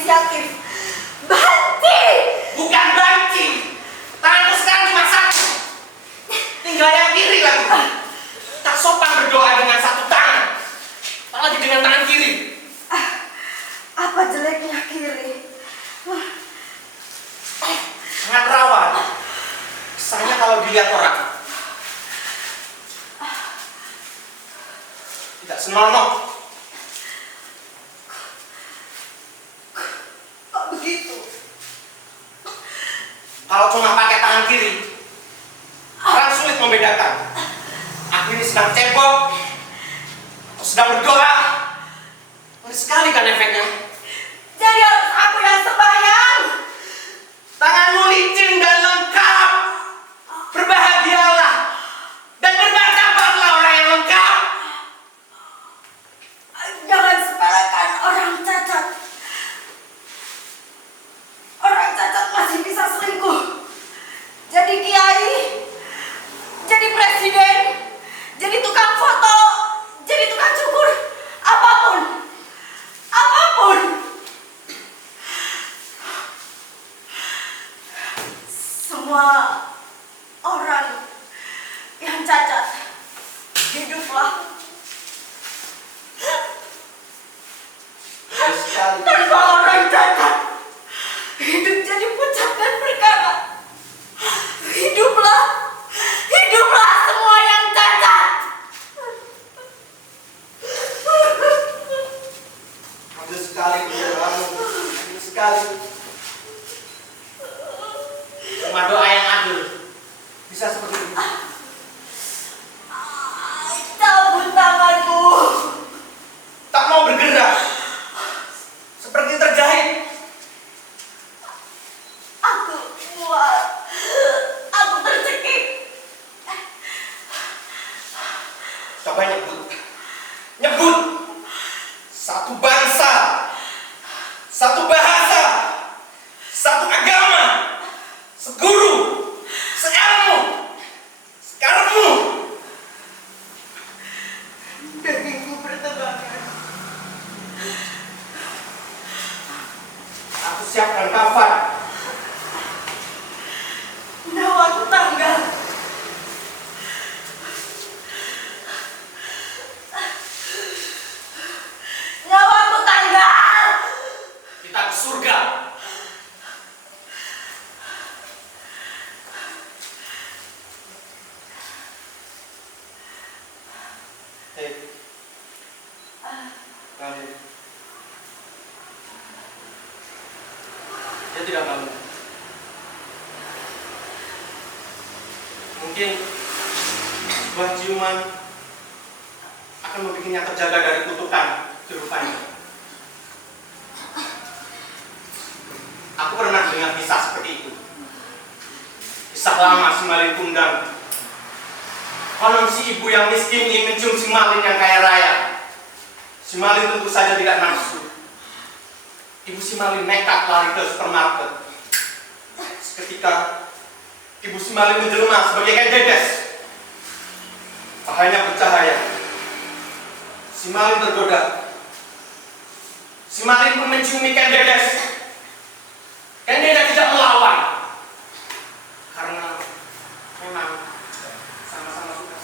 si Akif. Banci! Bukan banci. Tanganku sekarang cuma satu. Tinggal yang kiri lagi. Tak sopan berdoa dengan satu tangan. Apalagi dengan tangan kiri. Apa jeleknya kiri? Sangat rawan. Kesannya kalau dilihat orang. Tidak senonoh. Kok begitu? Kalau cuma pakai tangan kiri, orang sulit membedakan. Aku ini sedang cebok atau sedang berdoa. Ngeri sekali kan efeknya. Jadi harus aku yang sembahyang. Tanganmu licin dan lengkap. Berbahagialah dan bermartabatlah orang yang lengkap. Jangan sepelekan orang cacat. Orang cacat masih bisa selingkuh. Jadi kiai, jadi presiden, jadi tukang foto, jadi tukang cukur, apapun. Apapun. Semua orang yang cacat, hiduplah Ngeri sekali. tanpa orang cacat. Hidup jadi pucat dan perkara. Hiduplah, hiduplah semua yang cacat. Adil sekali kebenaranmu. Adil sekali. Cuma doa yang adil bisa seperti itu. Cabut tanganku. Tak mau bergerak. Seperti terjahit. Aku mual. Aku tercekik. Coba nyebut. Nyebut. Satu bangsa. Satu bahasa. Satu agama. Seguru. Seilmu. Sekarangmu. Dagingku bertebangan. Aku siapkan kafan. Nyawaku tanggal. Nyawaku tanggal. Kita ke surga. Hei. Bangun. Dia tidak bangun. Mungkin sebuah ciuman akan membuatnya terjaga dari kutukan kehidupannya. Aku pernah dengar kisah seperti itu. Kisah lama si Malin Kundang. Konon si ibu yang miskin ingin mencium si Malin yang kaya raya. Si Malin tentu saja tidak nafsu. Ibu si Malin nekat lari ke supermarket. Seketika ibu si Malin menjelma sebagai kain dedes. Pahanya bercahaya. Si Malin tergoda. Si Malin pun menciumi kain dedes. Kain dedes tidak melawan. Karena memang sama-sama suka.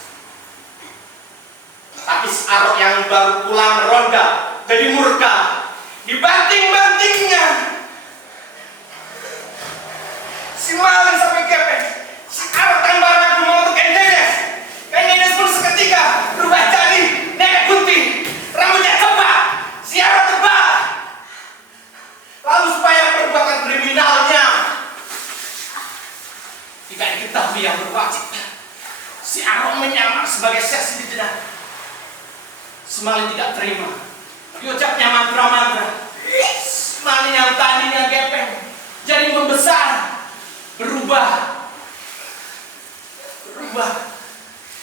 Tapi si Arok yang baru pulang ronda jadi murka. Dibanting-bantingnya. Si Malin sampai gepeng. Si Arok tanpa ragu mengutuk kain dedes. Kain dedes pun seketika berubah jadi nenek putih. Rambutnya tebal. Si Arok tebal. Lalu supaya perbuatan kriminalnya tidak diketahui yang berwajib, si Arok menyamar sebagai saksi di jenah. Si Malin tidak terima. Diucapnya mantra-mantra. Si Malin yang tadinya gepeng jadi membesar, berubah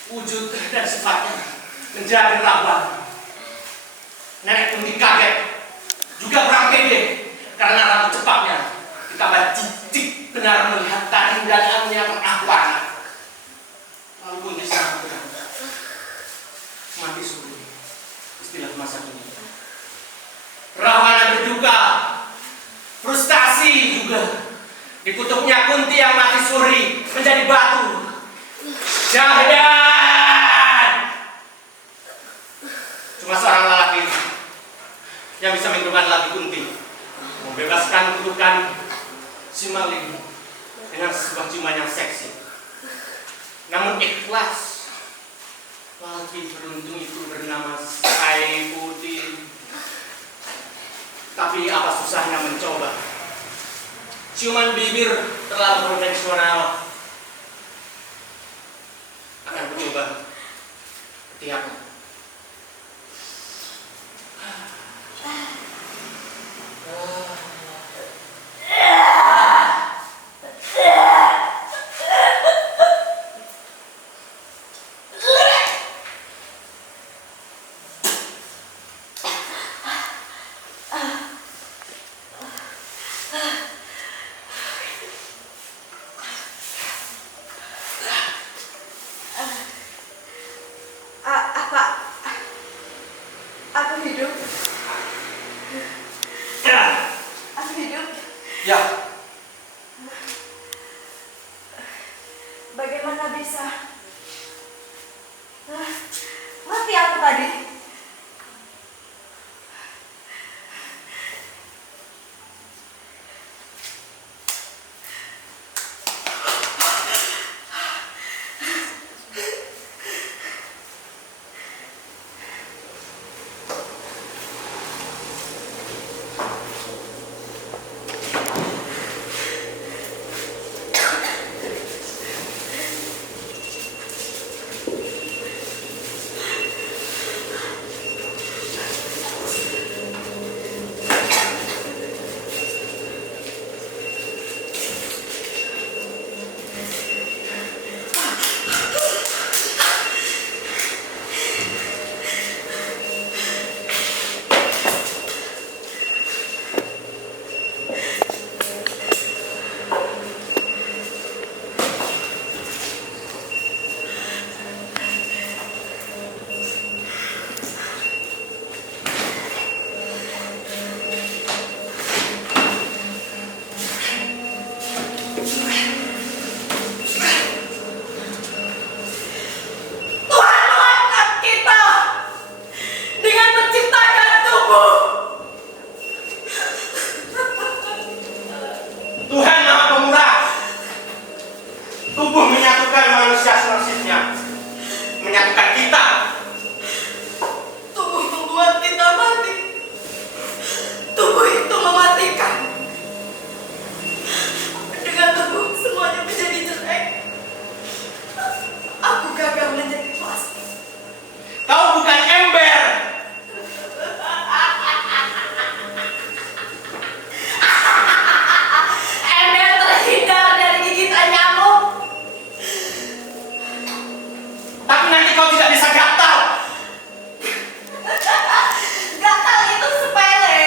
wujud dan sifatnya menjadi rawan. Nenek pun dikaget, juga kurang pede karena rambut cepatnya ditambah cicik benar melihat keindahannya terahwan. Lalu pun disambut mati suri, istilah masa kini. Perawana berduka frustasi juga. Dikutuknya Kunti yang mati suri menjadi batu. Syahdan! Cuma seorang lelaki yang bisa menghidupkan lagi Kunti, membebaskan kutukan si maling dengan sebuah ciuman yang seksi. Namun ikhlas, lelaki beruntung itu bernama Saifuddin. Tapi apa susahnya mencoba? Ciuman bibir terlalu konvensional. Akan mencoba tiap. Aku hidup. Aku hidup. Ya, Bagaimana bisa? Mati aku tadi. Tuhan Maha Pemurah. Tubuh menyatukan manusia senasibnya, menyatukan kita. Tubuh membuat kita mati. Tubuh itu mematikan. Dengan tubuh semuanya menjadi jelek. Aku gagal menjadi plastik. Kau bukan ember. Ember terhindar dari gigitan nyamuk. Tapi nanti kau tidak bisa gatal. Gatal itu sepele.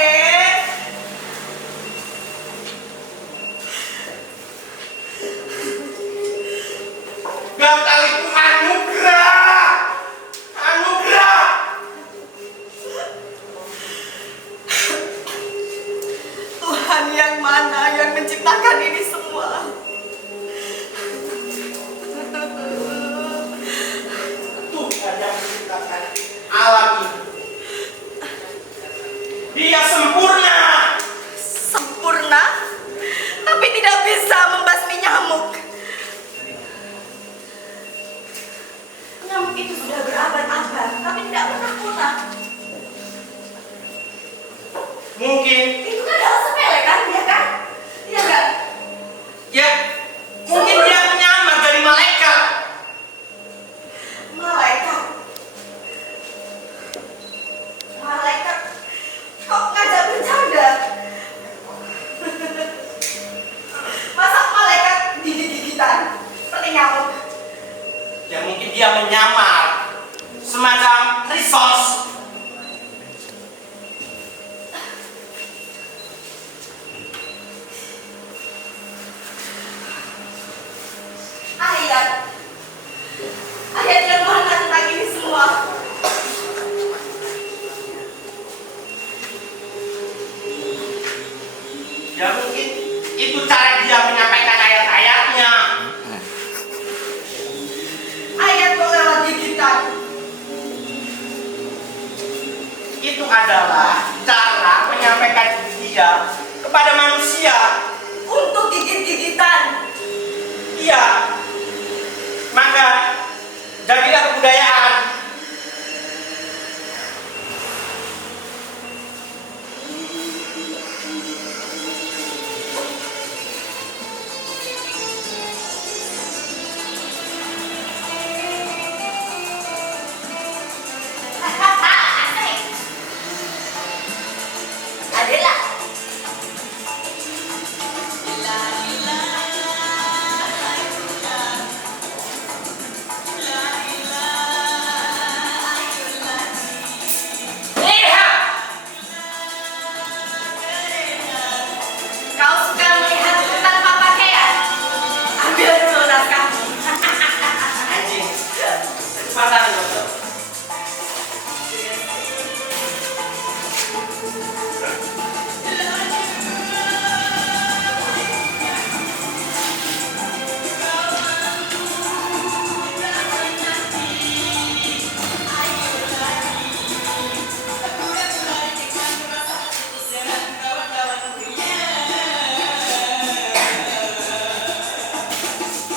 Gatal itu anugerah. Anugerah. Tuhan yang mana yang menciptakan ini semua? Tuhan yang menciptakan alam ini. Dia sempurna. Sempurna, tapi tidak bisa membasmi nyamuk. Nyamuk itu sudah berabad-abad, tapi tidak pernah punah. Mungkin, Itu kan hal sepele kan, ya kan? Iya kan? ya, mungkin dia menyamar dari malaikat. Malaikat. Malaikat. Kok ngajak bercanda? Masa malaikat gigit-gigitan seperti nyamuk? Ya mungkin dia menyamar semacam resource. Ayat. Ayat yang mana tentang ini semua? Ya Ya mungkin itu cara dia menyampaikan ayat-ayatnya. Ayat kok lewat gigitan. Itu adalah cara menyampaikan dia kepada manusia. Untuk gigit-gigitan. Iya. Maka jadilah kebudayaan. Adalah. Lihat. Kau suka melihatku tanpa pakaian? Ambil dulu naskahmu. Anjing. Kecepatan loh.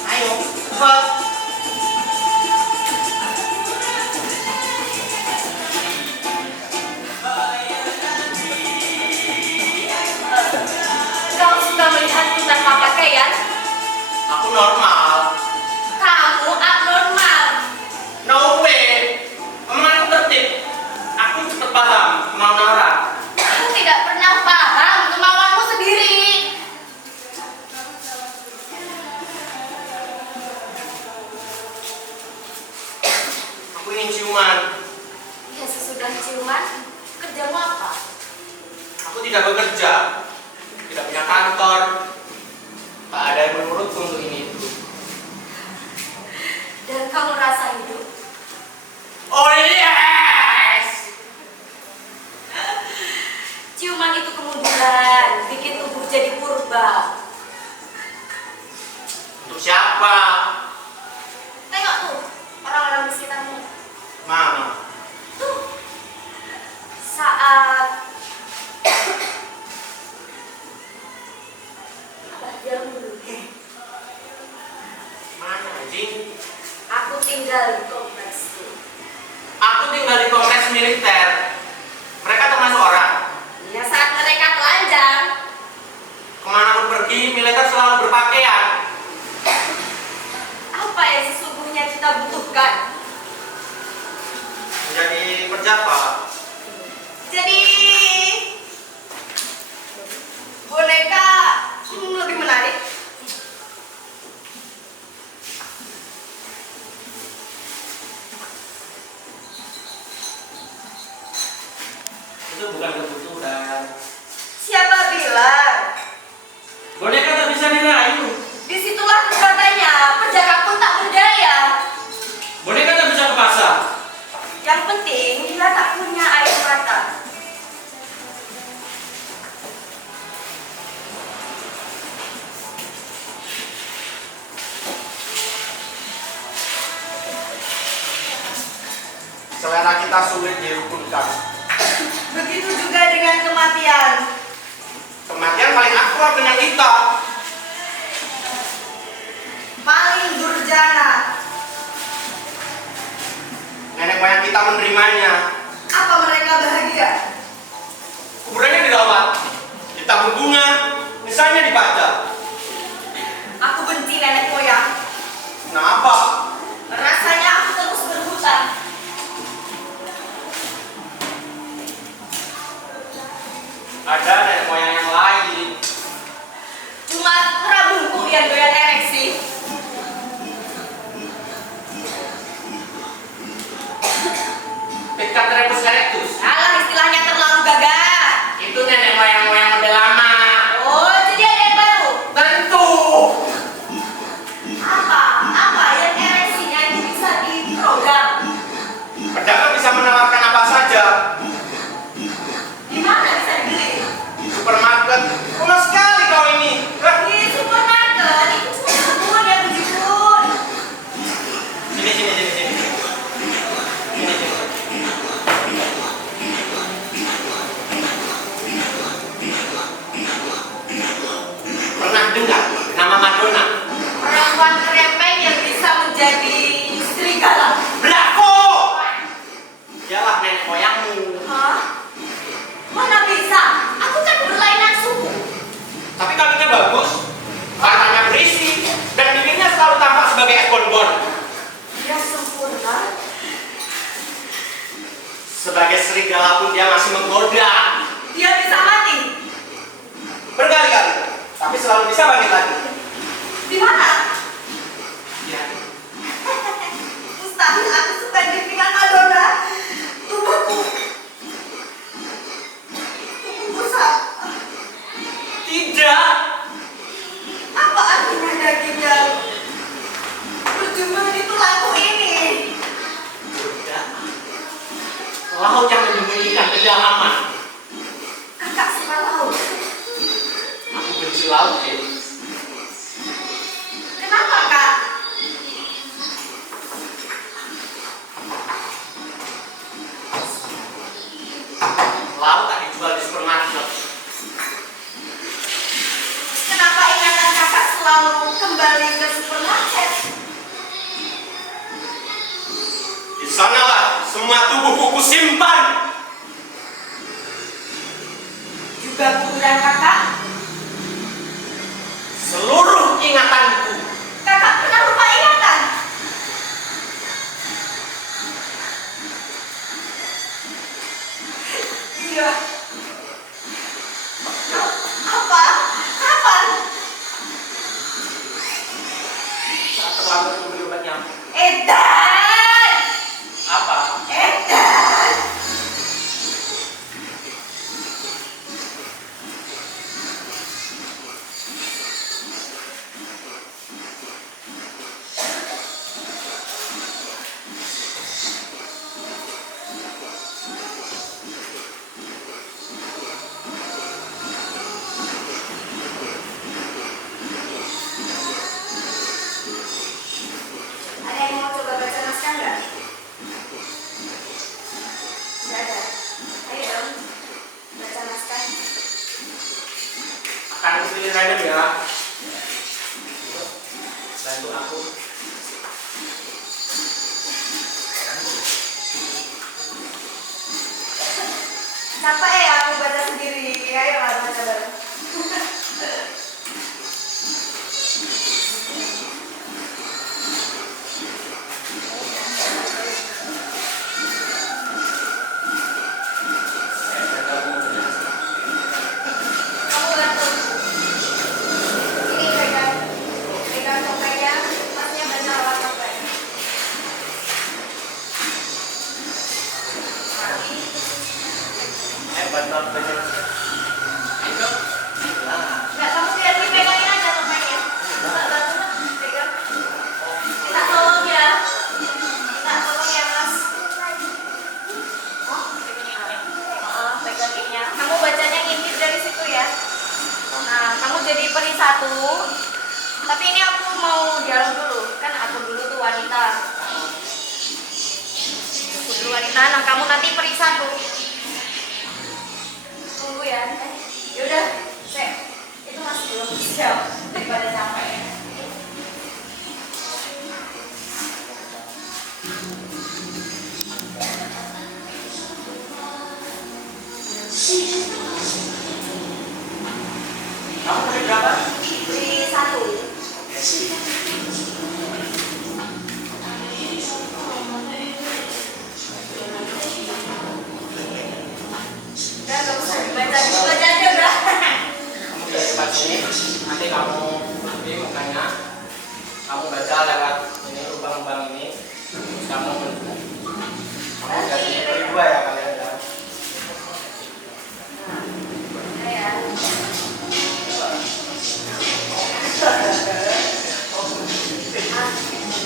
Ayo, cepat. Kau suka melihatku tanpa pakaian? Aku normal. Kamu abnormal. No way. Emang tertib. Aku cepet paham kemauan orang. Kamu tidak pernah paham kemauanmu sendiri. Aku ingin ciuman. Ya sesudah ciuman, kerjamu apa? Aku tidak bekerja. Tidak punya kantor. Tak ada yang menurutku untuk ini itu. Dan kamu rasa hidup? Oh yes. Ciuman itu kemunduran, bikin tubuh jadi purba. Untuk siapa? Tengok tuh, orang-orang di sekitarmu. Mama. Tuh, saat apa diam dulu? Mana anjing? Aku tinggal di kompleks tuh. Aku tinggal di kompleks militer. Mereka termasuk orang. Ya saat mereka telanjang, Kemana pun pergi, militer selalu berpakaian. apa yang sesungguhnya kita butuhkan? Menjadi pejabat. Jadi boneka lebih menarik. Itu bukan kebutuhan. Siapa bilang? Boneka tak bisa dirayu. Disitulah katanya, penjaga pun tak berdaya. Boneka tak bisa ke pasar. Yang penting dia tak punya air mata. Selera kita sulit dirukunkan. Begitu juga dengan kematian. Kematian paling akrab dengan kita. Paling durjana. Nenek moyang kita menerimanya. Apa mereka bahagia? Kuburannya dirawat, ditabur bunga, misalnya dibaca. Aku benci nenek moyang. Kenapa? Rasanya aku terus berhutang. Ada nenek moyang yang lain. Cuma rabungku yang doyan ereksi. Pithecanthropus erectus. Alah, istilahnya terlalu gagah. Itu nenek moyang-moyang udah lama. Oh, jadi ada yang baru. Tentu. Apa yang ereksinya itu bisa diprogram? Pedagang bisa menawarkan apa saja. Di mana bisa dibeli? si laut, Dewi. Kenapa, Kak? Laut tak dijual di supermarket. Kenapa ingatan Kakak selalu kembali ke supermarket? Di sanalah semua tubuhku simpan. Juga kuburan Kakak? Seluruh ingatanku. Kakak pernah lupa ingatan? Iya. Apa? Kapan? Saat terlambat membeli obat nyamuk. Edan! Apa? Edan! Ada yang mau coba baca naskah nggak? Nggak ada. Ayo dong, baca naskah. Akan aku pilih random ya. Bantu aku. Capek ya aku baca sendiri. Ayo lah baca bareng. Kamu bantu. Ini pegang topengnya, masnya baca lewat topeng. Hebat banget baca. Nggak, kamu biar dipegangin aja topengnya. Mbak, bantu lah, pegang. Minta tolong ya. Minta tolong ya, Mas. Oh, peganginnya. Kamu bacanya ngintip dari situ ya. Nah, kamu jadi peri satu. Tapi ini aku mau dialog dulu. Kan aku dulu tuh wanita. Aku dulu wanita, nah kamu nanti peri satu. Tunggu ya. Yaudah, itu masih belum siap daripada capek ya. Kamu beli berapa? Beri satu. Udah gak usah dibaca, dibaca aja udah. Kamu di tempat sini. Nanti kamu nanti mukanya. Kamu baca lewat ini lubang-lubang ini. Terus kamu jadi berdua ya kalian ya. Udah ya.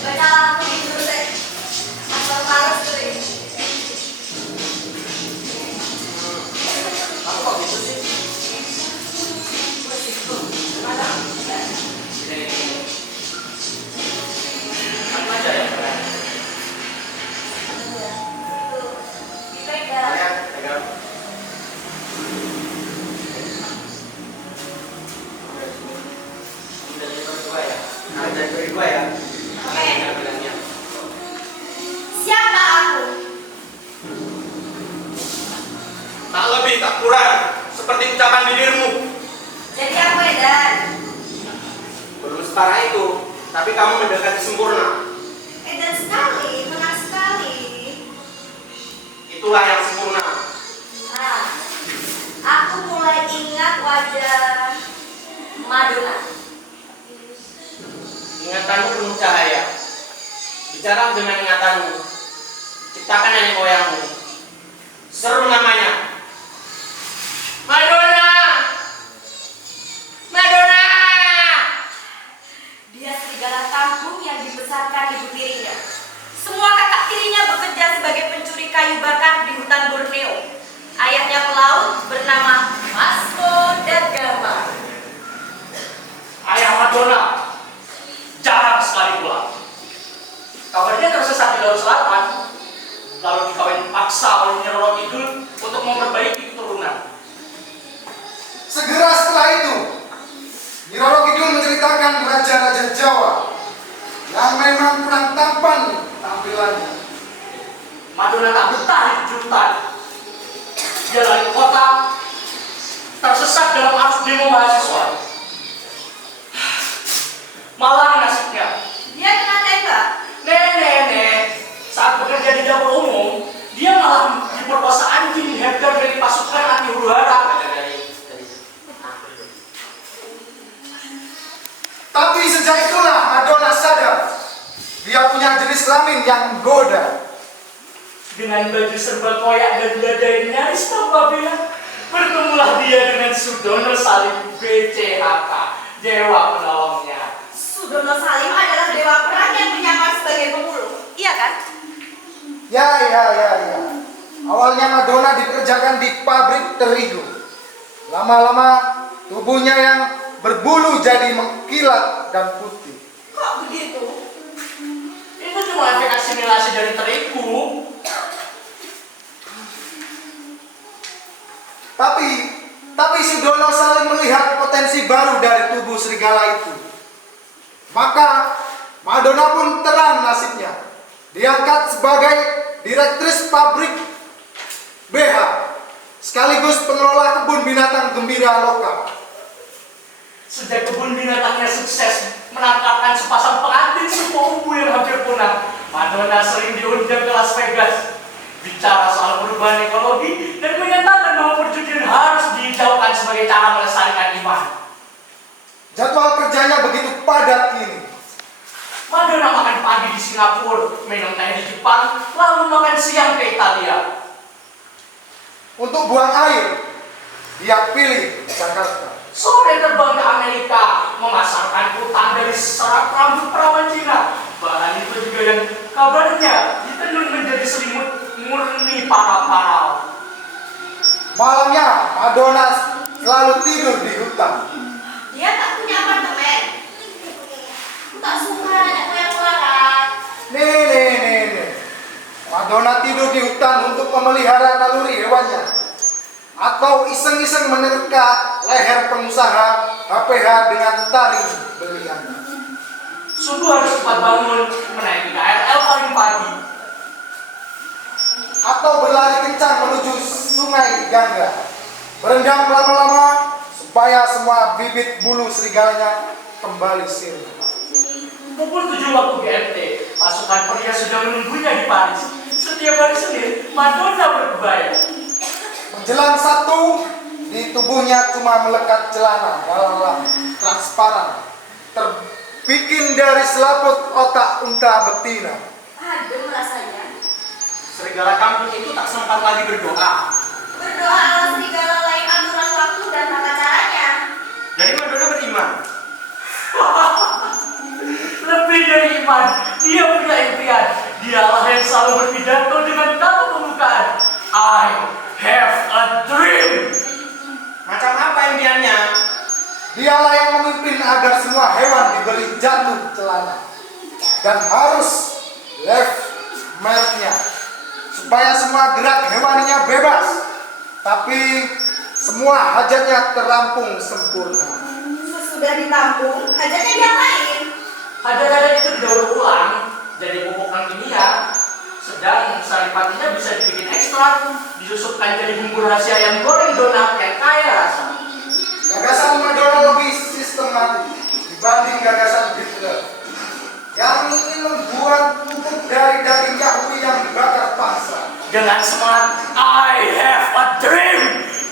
Baca aku dulu deh. Asal males tuh deh. Kamu kok gitu sih? Mana? Ini. Kamu aja ya. Tuh, dipegang. Kalian pegang. Kamu jadi berdua ya. Kalian jadi berdua ya. Oke. Kalian bilangnya. Siapa aku? Tak lebih tak kurang seperti ucapan bibirmu. Jadi aku Edan. Belum setara itu, tapi kamu mendekati sempurna. Edan sekali, menang sekali. Itulah yang sempurna. Nah, aku mulai ingat wajah Madonna. Ingatanmu penuh cahaya. Bicara dengan ingatanmu. Ciptakan nenek moyangmu. Seru namanya. Madonna! Madonna! Dia serigala kampung yang dibesarkan ibu tirinya. Semua kakak tirinya bekerja sebagai pencuri kayu bakar di hutan Borneo. Ayahnya pelaut bernama Vasco da Gama. gajah Jawa yang memang kurang tampan tampilannya. Madonna tak betah di kejutan. Dia lari ke kota, tersesat dalam arus demo mahasiswa. Malang nasibnya. Dia kena tembak. Nenek, saat bekerja di dapur umum, dia malah diperkosa anjing hacker dari pasukan anti huru hara. Tapi sejak itulah Madonna sadar dia punya jenis kelamin yang menggoda. Dengan baju serba koyak dan dada yang nyaris tanpa bilang, bertemulah dia dengan Sudono Salim BCHK, dewa penolongnya. Sudono Salim adalah dewa perang yang menyamar sebagai pemulung. Iya kan? Ya. Awalnya Madonna dikerjakan di pabrik terigu. Lama-lama tubuhnya yang berbulu jadi mengkilat dan putih. Kok begitu? Itu cuma efek asimilasi dari terigu. Tapi Sudono Salim melihat potensi baru dari tubuh serigala itu. Maka Madonna pun terang nasibnya. Diangkat sebagai direktris pabrik BH sekaligus pengelola kebun binatang gembira lokal. Sejak kebun binatangnya sukses menangkapkan sepasang pengantin sebuah umbu yang hampir punah, Madonna sering diundang ke Las Vegas, bicara soal perubahan ekologi dan menyatakan bahwa perjudian harus dijauhkan sebagai cara melestarikan iman. Jadwal kerjanya begitu padat kini. Madonna makan pagi di Singapura, minum teh di Jepang, lalu makan siang ke Italia. Untuk buang air, dia pilih Jakarta. Sore terbang ke Amerika, memasarkan utang dari serat rambut perawan Cina. Bahan itu juga yang kabarnya ditenun menjadi selimut murni para parau. Malamnya Madonna selalu tidur di hutan. Dia tak punya apartemen. Tak suka anakku yang melarat. Nih. Madonna tidur di hutan untuk memelihara naluri hewannya. Atau iseng-iseng menerka leher pengusaha HPH dengan taring beliannya. Subuh harus cepat bangun, menaiki KRL paling pagi. Atau berlari kencang menuju sungai Gangga. Berendam lama-lama supaya semua bibit bulu serigalanya kembali sirna. Pukul 7 waktu GMT, pasukan pria sudah menunggunya di Paris. Setiap hari Senin, Madonna berkebaya. Menjelang 1, di tubuhnya cuma melekat celana dalam transparan, terbikin dari selaput otak unta betina. Adem rasanya. Serigala kampung itu tak sempat lagi berdoa. Berdoa ala serigala lain aturan waktu dan tata caranya. Jadi Madonna beriman. Lebih dari iman, dia punya impian. Dialah yang selalu berpidato dengan kata pembukaan. I have a dream. Macam apa impiannya? Dialah yang memimpin agar semua hewan diberi jatuh celana dan harus left merknya supaya semua gerak hewaninya bebas, tapi semua hajatnya terampung sempurna. Sesudah ditampung, hajatnya diapain? Hajat-hajat itu didaur ulang jadi pupuk kimia. Sedang saripatinya bisa dibikin ekstrak, disusupkan jadi bumbu rahasia yang goreng donat yang kaya rasa. Gagasan Madonna lebih sistematis dibanding gagasan Hitler yang ingin membuat pupuk dari daging Yahudi yang dibakar paksa. Dengan semangat I have a dream,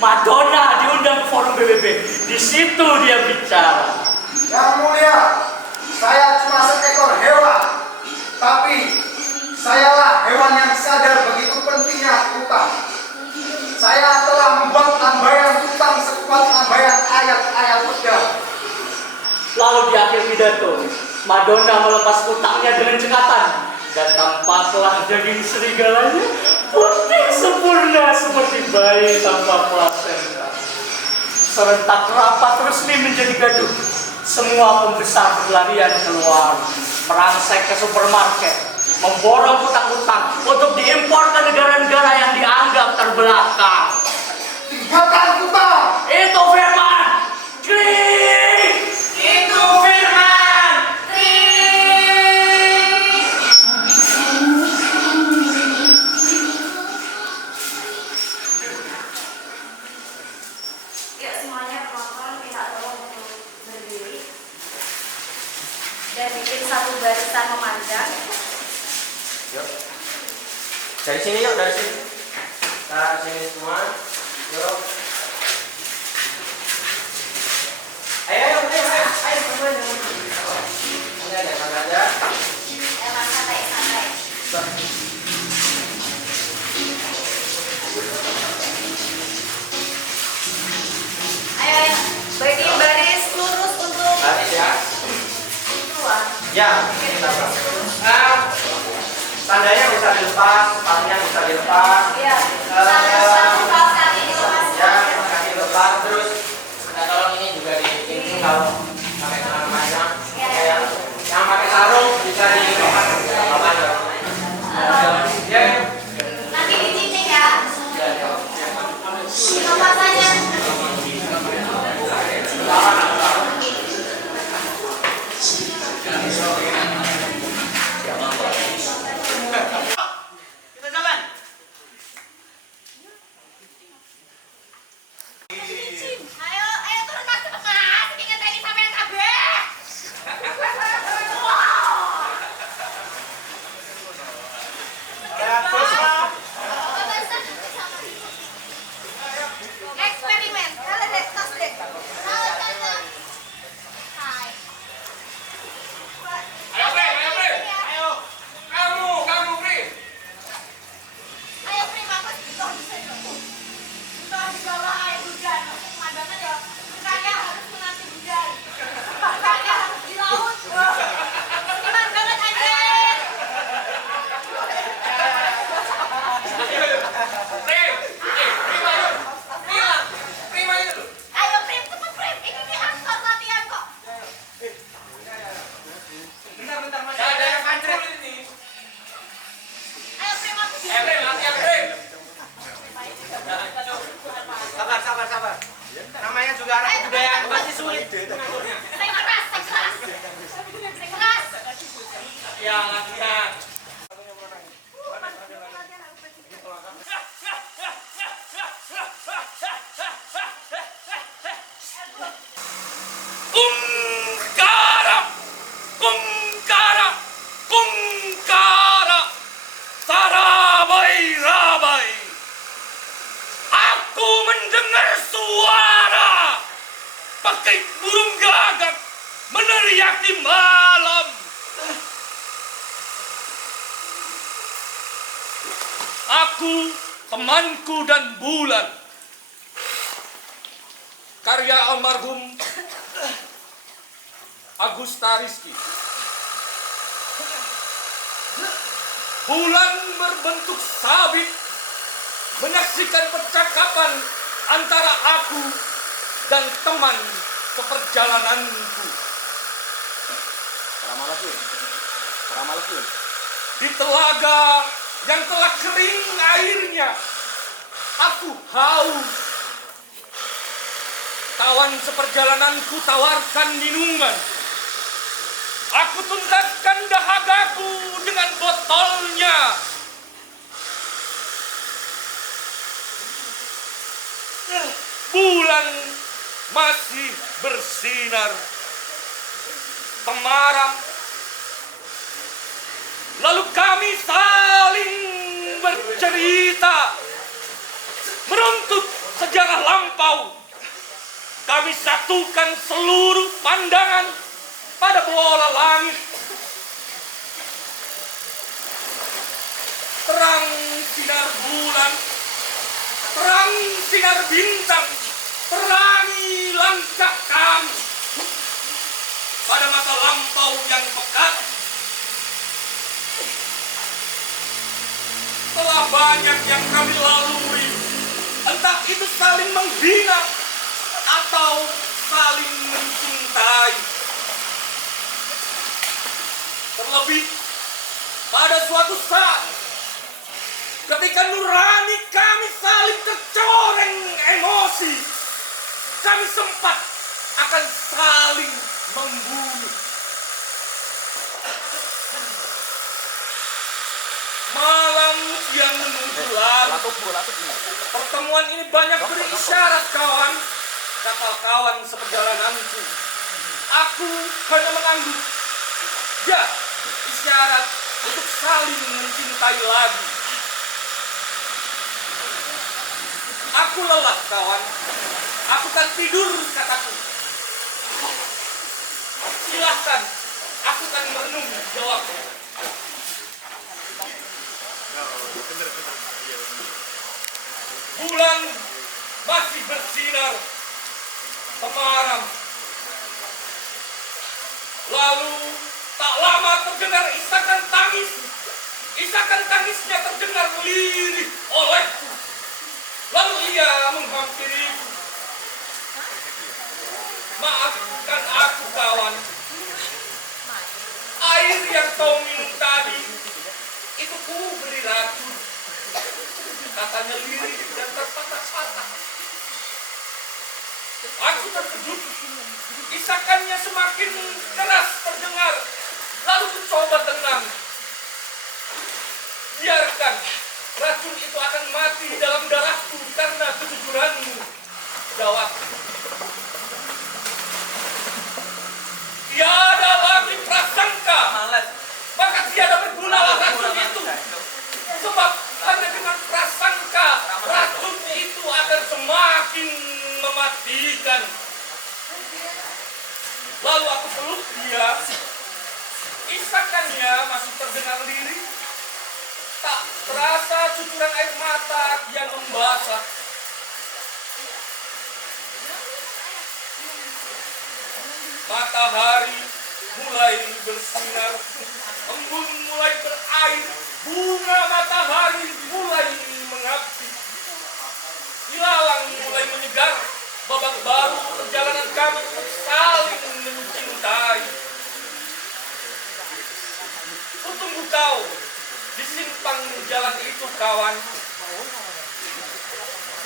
Madonna diundang ke forum PBB. Di situ dia bicara. Yang mulia, saya cuma seekor hewan, tapi sayalah hewan yang sadar begitu pentingnya utang. Saya telah membuat tambaian utang sekuat tambaian ayat-ayat pedang. Lalu di akhir pidato, Madonna melepas utangnya dengan cekatan dan tampaklah daging serigalanya putih sempurna seperti bayi tanpa plasenta. Serentak rapat resmi menjadi gaduh. Semua pembesar berlarian keluar, merangsek ke supermarket, memborong utang-utang untuk diimpor ke negara-negara yang dianggap terbelakang. Tinggalkan utang. Itu firman. Klik. Itu firman. Yuk semuanya pelan-pelan minta tolong untuk berdiri dan bikin satu barisan memanjang. Yuk. Dari sini yuk, dari sini. Dari sini semua. Yuk. Ayo semua. Ini aja, santai aja. Emang santai. Ayo, bikin baris lurus untuk Baris ya. keluar. Ya. Bikin baris lurus. Tandanya bisa dilepas, sepatunya bisa dilepas. Iya. Sambil sepatu kaos kaki dilepas. Ya, kaki lepas terus. Nah, tolong ini juga dibikin kalau pakai celana panjang. Iya. Yang pakai sarung bisa dilepas. Apa ya? Ya. Nanti dicincin ya. Dilepas aja. Kita jalan. Ayo turun mas ke tengah. Ingat tadi sampean kabeh. Eksperimen. Kalian dek, tas dek. Hai. Ayo, Pri, ayo, Pri. Ayo. Kamu, Pri. Ayo Prima, aku butuh di sini. Butuh di bawah air hujan. Pemandangan ya, bukannya harus menanti hujan. Bukannya harus di laut. Gimana banget anjir. Pri. Prima yuk. Prima yuk. Ayo Prim, cepet Prim. Ini aktor latihan kok. Bentar, Mas. Ada yang pancret ini. Ayo Prim, aku di Pri, latihan, Pri. Sabar. Namanya juga anak kebudayaan pasti sulit. Sing keras. Sing keras. Ya, latihan. Kungkara, sarabai-rabai. Aku mendengar suara pakik burung gagak meneriaki malam. Aku, temanku dan bulan. Karya almarhum Agusta Rizky. Bulan berbentuk sabit menyaksikan percakapan antara aku dan teman seperjalananku. Di telaga yang telah kering airnya, aku haus. Kawan seperjalananku tawarkan minuman. Aku tuntaskan dahagaku dengan botolnya. Bulan masih bersinar temaram. Lalu kami saling bercerita, menuntut sejarah lampau. Kami satukan seluruh pandangan pada bola langit. Terang sinar bulan, terang sinar bintang, terangi langkah kami pada masa lampau yang pekat. Telah banyak yang kami lalui, entah itu saling menghina atau saling mencintai. Terlebih pada suatu saat ketika nurani kami saling tercoreng emosi, kami sempat akan saling membunuh. Malam yang menuju larut, pertemuan ini banyak berisyarat kawan. kata kawan seperjalananku, aku hanya mengangguk. Ya, isyarat untuk saling mencintai lagi. Aku lelah, kawan. Aku kan tidur, kataku. Silahkan, aku kan merenung, jawabnya. Bulan masih bersinar temaram. Lalu tak lama terdengar isakan tangis. Isakan tangisnya terdengar lirih olehku. Lalu ia menghampiriku. Maafkan aku, kawan. Air yang kau minum tadi itu ku beri racun. Katanya lirih dan terpatah-patah. Aku terkejut. Isakannya semakin keras terdengar. Lalu ku coba tenang. Biarkan racun itu akan mati dalam darahku karena kejujuranmu. Jawab. Tiada lagi prasangka. Maka tiada bergunalah racun itu. Sebab hanya dengan prasangka racun itu akan semakin mematikan. Lalu aku peluk dia. Isakannya masih terdengar lirih. Tak terasa cucuran air mata yang membasah. Matahari mulai bersinar, embun mulai berair, bunga matahari mulai mengabdi. Ilalang mulai menyegar, babak baru perjalanan kami untuk saling mencintai. Kutunggu kau di simpang jalan itu, kawan.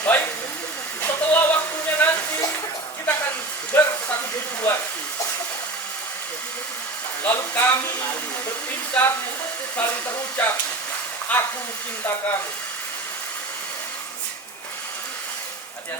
Baik, setelah waktunya nanti kita akan bersatu tujuan. Lalu kami berpisah, saling terucap, aku cinta kamu. Ada